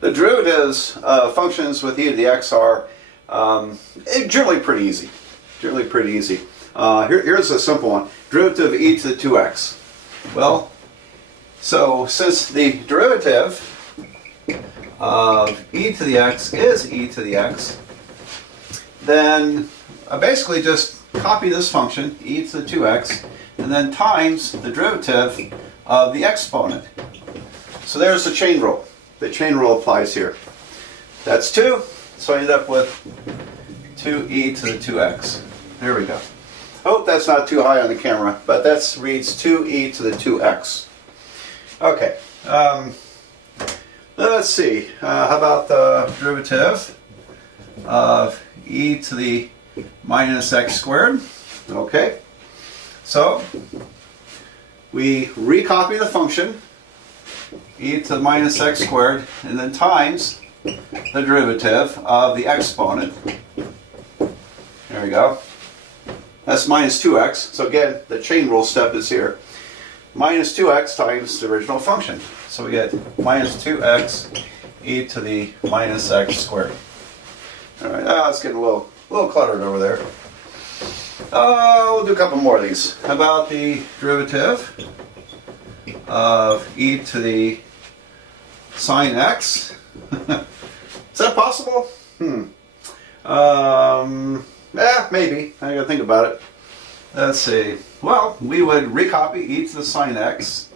The derivatives of functions with e to the x are generally pretty easy. Here's a simple one. Derivative of e to the 2x. Well, so since the derivative of e to the x is e to the x, then I basically just copy this function, e to the 2x, and then times the derivative of the exponent. So there's the chain rule. The chain rule applies here. That's 2, so I end up with 2e to the 2x. There we go. I hope that's not too high on the camera, but that reads 2e to the 2x. Okay, let's see. How about the derivative of e to the minus x squared? Okay, so we recopy the function, e to the minus x squared, and then times the derivative of the exponent. There we go. That's minus 2x. So again, the chain rule step is here. Minus 2x times the original function. So we get minus 2x e to the minus x squared. All right, it's getting a little cluttered over there. We'll do a couple more of these. How about the derivative of e to the sine x? Is that possible? Maybe. I gotta think about it. Let's see. Well, we would recopy e to the sine x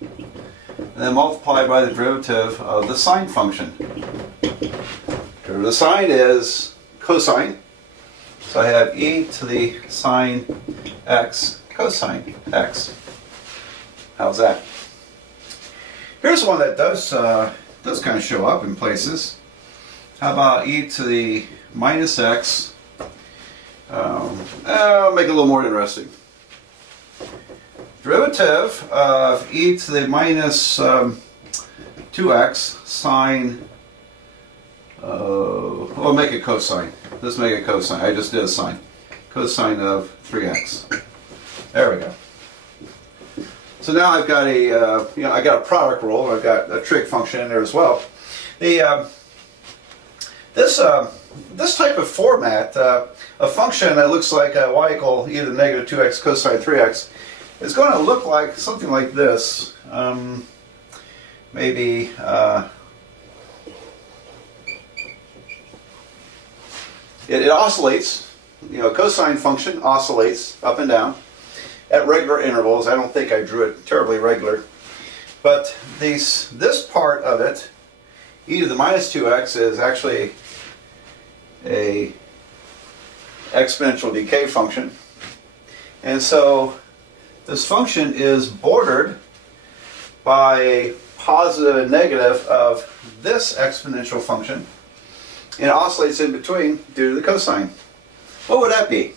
and then multiply by the derivative of the sine function. Derivative of the sine is cosine. So I have e to the sine x cosine x. How's that? Here's one that does kind of show up in places. How about e to the minus x? I'll make it a little more interesting. Derivative of e to the minus 2x sine. We'll make it cosine. Let's make it cosine. I just did a sine. Cosine of 3x. There we go. So now I've got I got a product rule. I've got a trig function in there as well. This type of format, a function that looks like y equal e to the negative 2x cosine 3x, is going to look like something like this. Maybe it oscillates. Cosine function oscillates up and down at regular intervals. I don't think I drew it terribly regular, but this part of it, e to the minus 2x, is actually a exponential decay function, and so this function is bordered by a positive and negative of this exponential function, and it oscillates in between due to the cosine. What would that be?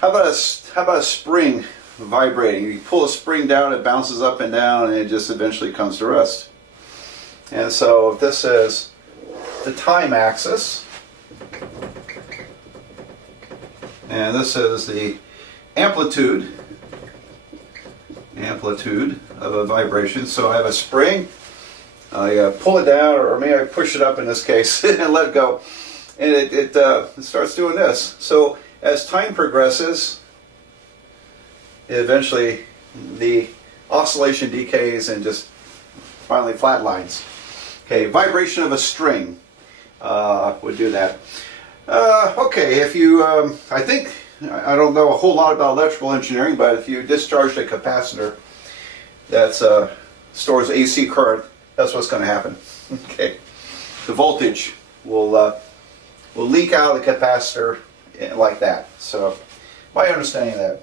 How about a spring vibrating? You pull a spring down, it bounces up and down, and it just eventually comes to rest. And so if this is the time axis, and this is the amplitude of a vibration. So I have a spring, I pull it down, or maybe I push it up in this case, and let it go, and it starts doing this. So as time progresses, eventually the oscillation decays and just finally flatlines. Okay, vibration of a string would do that. Okay, if you, I don't know a whole lot about electrical engineering, but if you discharged a capacitor that stores AC current, that's what's going to happen. Okay, the voltage will leak out of the capacitor like that. So, my understanding of that.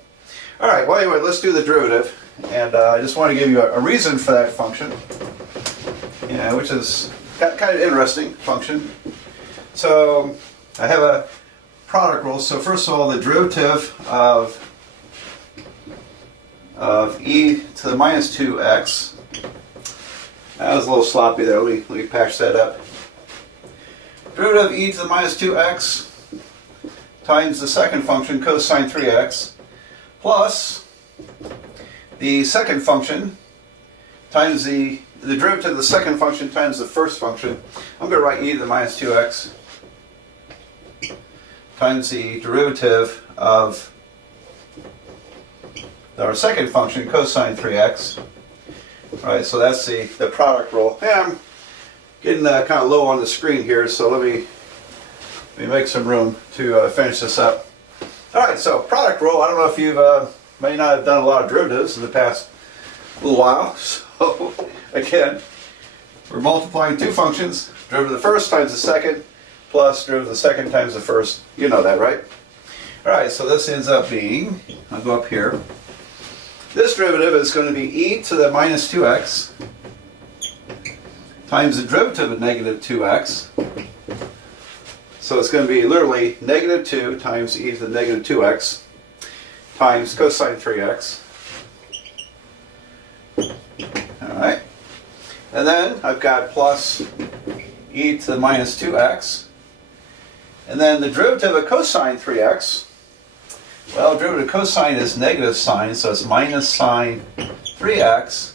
All right. Well, anyway, let's do the derivative, and I just want to give you a reason for that function, which is kind of interesting function. So I have a product rule. So first of all, the derivative of e to the minus 2x. That was a little sloppy there. Let me patch that up. Derivative of e to the minus 2x times the second function cosine 3x plus the second function times the the derivative of the second function times the first function, I'm going to write e to the minus 2x times the derivative of our second function, cosine 3x. All right, so that's the product rule. Yeah, I'm getting kind of low on the screen here, so let me make some room to finish this up. All right, so product rule. I don't know if you've may not have done a lot of derivatives in the past little while. So again, we're multiplying two functions: derivative of the first times the second, plus derivative of the second times the first. You know that, right? All right, so this ends up being, I'll go up here. This derivative is going to be e to the minus 2x times the derivative of negative 2x. So it's going to be literally negative 2 times e to the negative 2x times cosine 3x. Alright. And then I've got plus e to the minus 2x. And then the derivative of cosine 3x, well, derivative of cosine is negative sine, so it's minus sine 3x.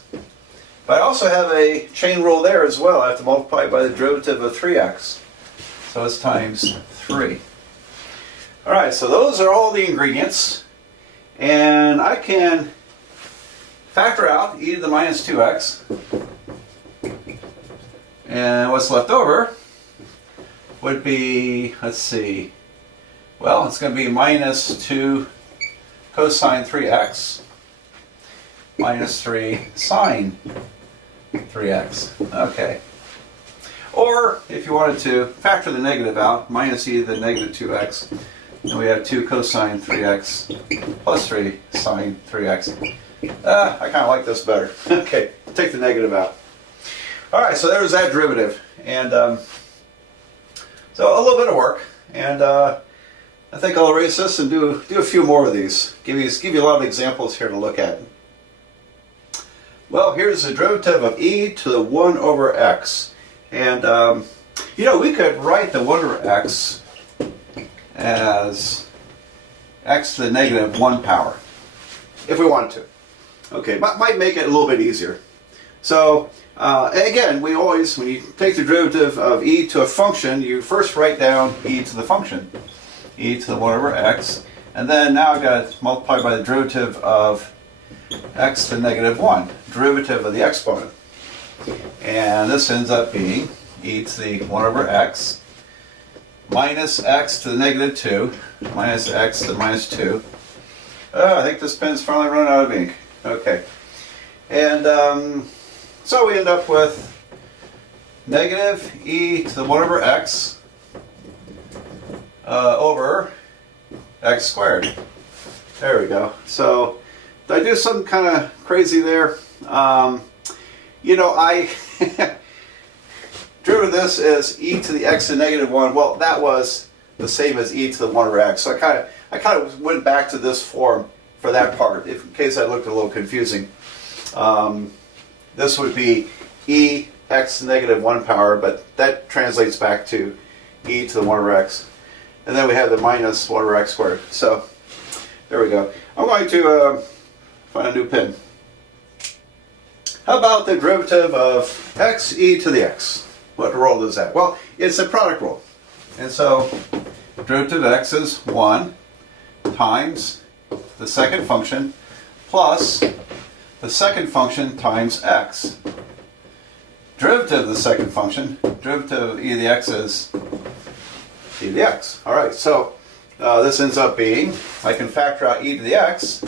But I also have a chain rule there as well. I have to multiply by the derivative of 3x. So it's times 3. Alright, so those are all the ingredients. And I can factor out e to the minus 2x. And what's left over would be, let's see, well, it's going to be minus 2 cosine 3x minus 3 sine 3x. Okay. Or, if you wanted to factor the negative out, minus e to the negative 2x, and we have 2 cosine 3x plus 3 sine 3x. I kind of like this better. Okay, take the negative out. Alright, so there's that derivative. And so a little bit of work. And I think I'll erase this and do a few more of these. Give you a lot of examples here to look at. Well, here's the derivative of e to the 1 over x. And, you know, we could write the 1 over x as x to the negative 1 power, if we wanted to. Okay, might make it a little bit easier. So, again, we always, when you take the derivative of e to a function, you first write down e to the function, e to the 1 over x, and then now I've got to multiply by the derivative of x to the negative 1, derivative of the exponent. And this ends up being e to the 1 over x minus x to the negative 2 minus x to the minus 2. I think this pen's finally run out of ink. Okay. And so we end up with negative e to the 1 over x over x squared. There we go. So did I do something kind of crazy there? You know, I drew this as e to the x to the negative 1. Well, that was the same as e to the 1 over x. So I kind of went back to this form for that part, in case that looked a little confusing. This would be e x to the negative 1 power, but that translates back to e to the 1 over x. And then we have the minus 1 over x squared. So there we go. I'm going to find a new pen. How about the derivative of x e to the x? What rule is that? Well, it's a product rule. And so derivative of x is 1 times the second function plus the second function times x. Derivative of the second function, derivative of e to the x is e to the x. Alright, so this ends up being, I can factor out e to the x,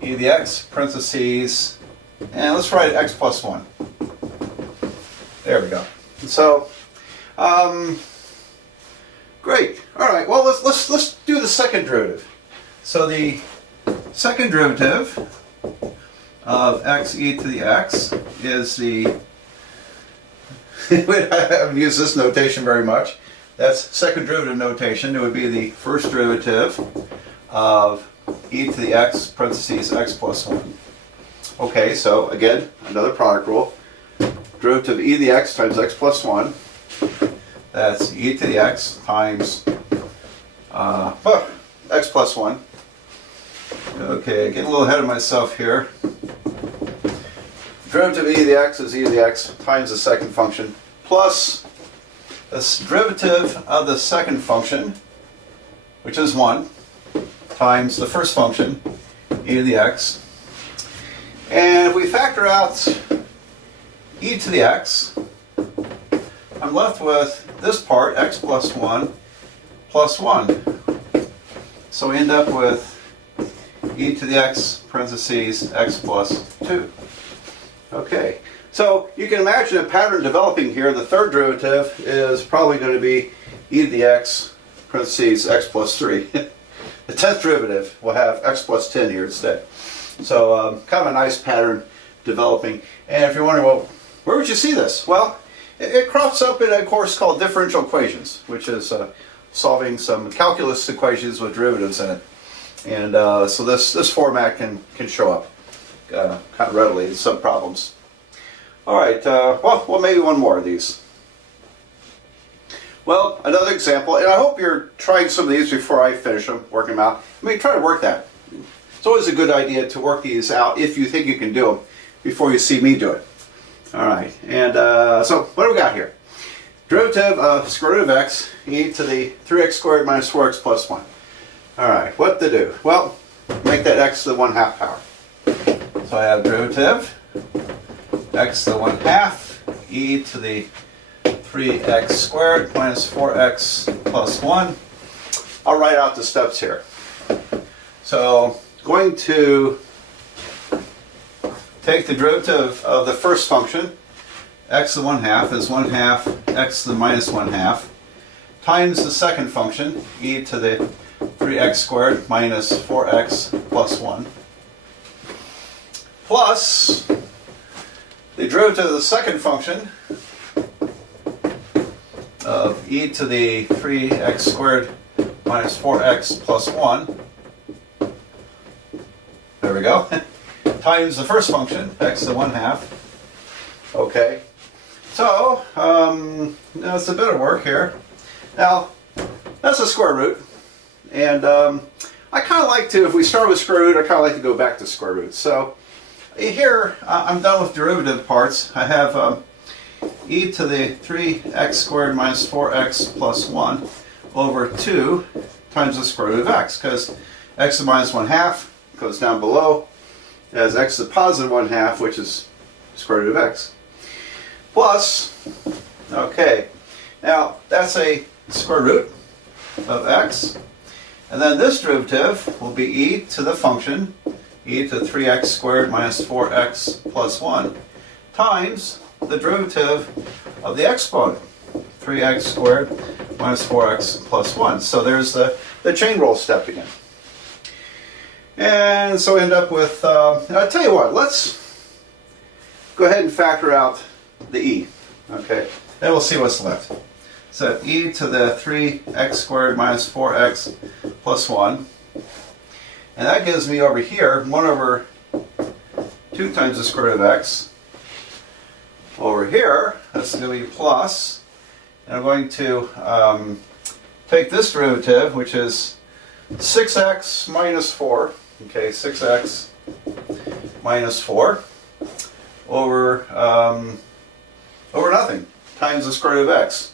e to the x, parentheses, and let's write x plus 1. There we go. So, great. All right. Well, let's do the second derivative. So the second derivative of x e to the x is the. I haven't used this notation very much. That's second derivative notation. It would be the first derivative of e to the x parentheses x plus 1. Okay, so again, another product rule. Derivative of e to the x times x plus 1. That's e to the x times x plus 1. Okay, getting a little ahead of myself here. derivative of e to the x is e to the x times the second function plus the derivative of the second function, which is 1, times the first function, e to the x. And if we factor out e to the x, I'm left with this part, x plus 1 plus 1. So we end up with e to the x parentheses x plus 2. Okay, so you can imagine a pattern developing here. The third derivative is probably going to be e to the x parentheses x plus 3. The 10th derivative will have x plus 10 here instead. So kind of a nice pattern developing. And if you're wondering, well, where would you see this? Well, it crops up in a course called differential equations, which is solving some calculus equations with derivatives in it. And so this format can show up kind of readily in some problems. All right, well, maybe one more of these. Well, another example, and I hope you're trying some of these before I finish them, working them out. I mean, try to work that. It's always a good idea to work these out if you think you can do them before you see me do it. All right, and so what do we got here? Derivative of square root of x, e to the 3x squared minus 4x plus 1. All right, what to do? Well, make that x to the 1/2 power. So I have derivative x to the 1/2 e to the 3x squared minus 4x plus 1. I'll write out the steps here. So going to take the derivative of the first function, x to the 1/2 is 1/2 x to the minus 1/2 times the second function, e to the 3x squared minus 4x plus 1, plus the derivative of the second function of e to the 3x squared minus 4x plus 1. There we go. Times the first function, x to the 1/2. Okay. So, now it's a bit of work here. Now, that's a square root. And I kind of like to, if we start with square root, I kind of like to go back to square root. So, here, I'm done with derivative parts. I have e to the 3x squared minus 4x plus 1 over 2 times the square root of x, because x to the minus 1/2 goes down below as x to the positive 1/2, which is square root of x. Plus, okay, now that's a square root of x. And then this derivative will be e to the function, e to 3x squared minus 4x plus 1, times the derivative of the exponent, 3x squared minus 4x plus 1. So there's the chain rule step again. And so we end up with, I'll tell you what, let's go ahead and factor out the e, okay? Then we'll see what's left. So e to the 3x squared minus 4x plus 1. And that gives me over here 1 over 2 times the square root of x. Over here, that's going to be plus. And I'm going to take this derivative, which is 6x minus 4. Okay, 6x minus 4 over nothing times the square root of x.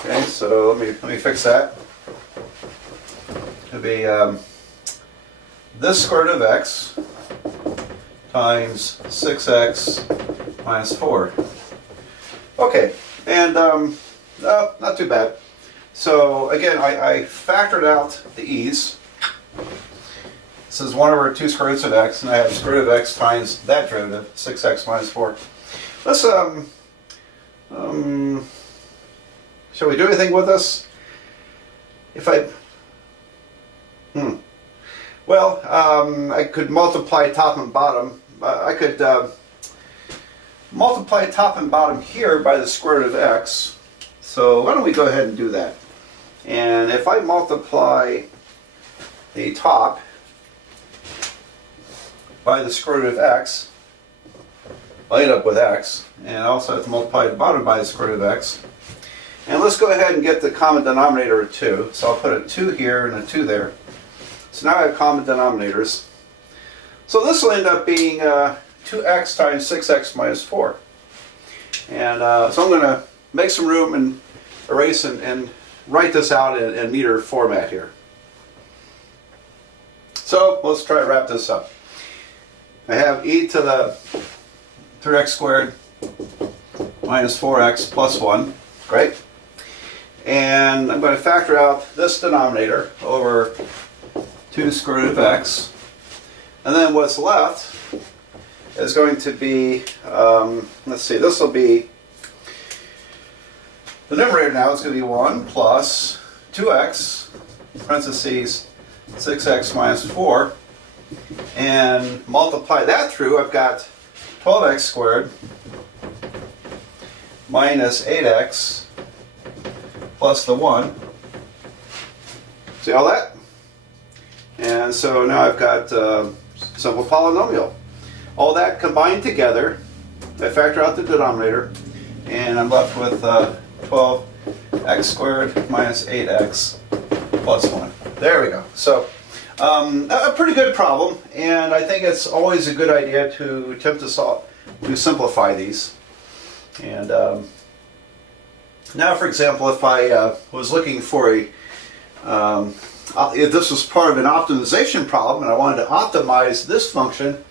Okay, so let me fix that. It'll be this square root of x times 6x minus 4. Okay, and not too bad. So again, I factored out the e's. This is 1 over 2 square roots of x, and I have square root of x times that derivative, 6x minus 4. Let's shall we do anything with this? If I, well, I could multiply top and bottom. I could multiply top and bottom here by the square root of x. So why don't we go ahead and do that? And if I multiply the top by the square root of x, I'll end up with x. And I also have to multiply the bottom by the square root of x. And let's go ahead and get the common denominator of 2. So I'll put a 2 here and a 2 there. So now I have common denominators. So this will end up being 2x times 6x minus 4. And so I'm going to make some room and erase and write this out in meter format here. So let's try to wrap this up. I have e to the 3x squared minus 4x plus 1. Great. And I'm going to factor out this denominator over 2 square root of x. And then what's left is going to be, let's see, this will be, the numerator now is going to be 1 plus 2x, parentheses, 6x minus 4, and multiply that through, I've got 12x squared minus 8x plus the 1. See all that? And so now I've got simple polynomial. All that combined together, I factor out the denominator, and I'm left with 12x squared minus 8x plus 1. There we go. So a pretty good problem, and I think it's always a good idea to attempt to simplify these. And now, for example, if I was looking for a if this was part of an optimization problem and I wanted to optimize this function,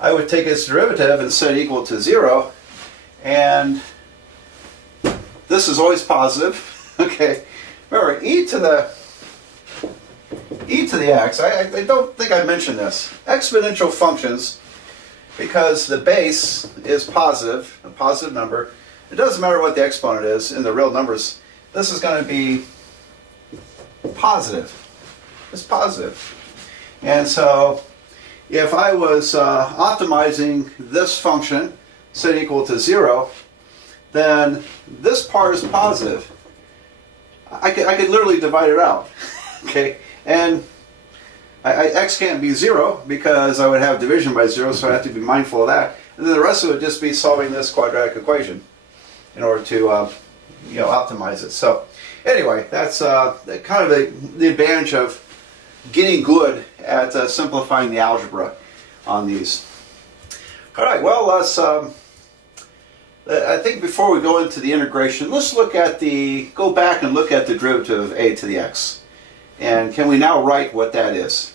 I would take its derivative and set it equal to 0, and this is always positive. Okay, remember e to the x, I don't think I mentioned this. Exponential functions, because the base is positive, a positive number, it doesn't matter what the exponent is in the real numbers, this is going to be positive. It's positive. And so if I was optimizing this function, set equal to 0, then this part is positive. I could literally divide it out. Okay, and x can't be 0 because I would have division by 0, so I have to be mindful of that. And then the rest of it would just be solving this quadratic equation in order to optimize it. So anyway, that's kind of the advantage of getting good at simplifying the algebra on these. All right, well, let's. I think before we go into the integration, let's go back and look at the derivative of a to the x. And can we now write what that is?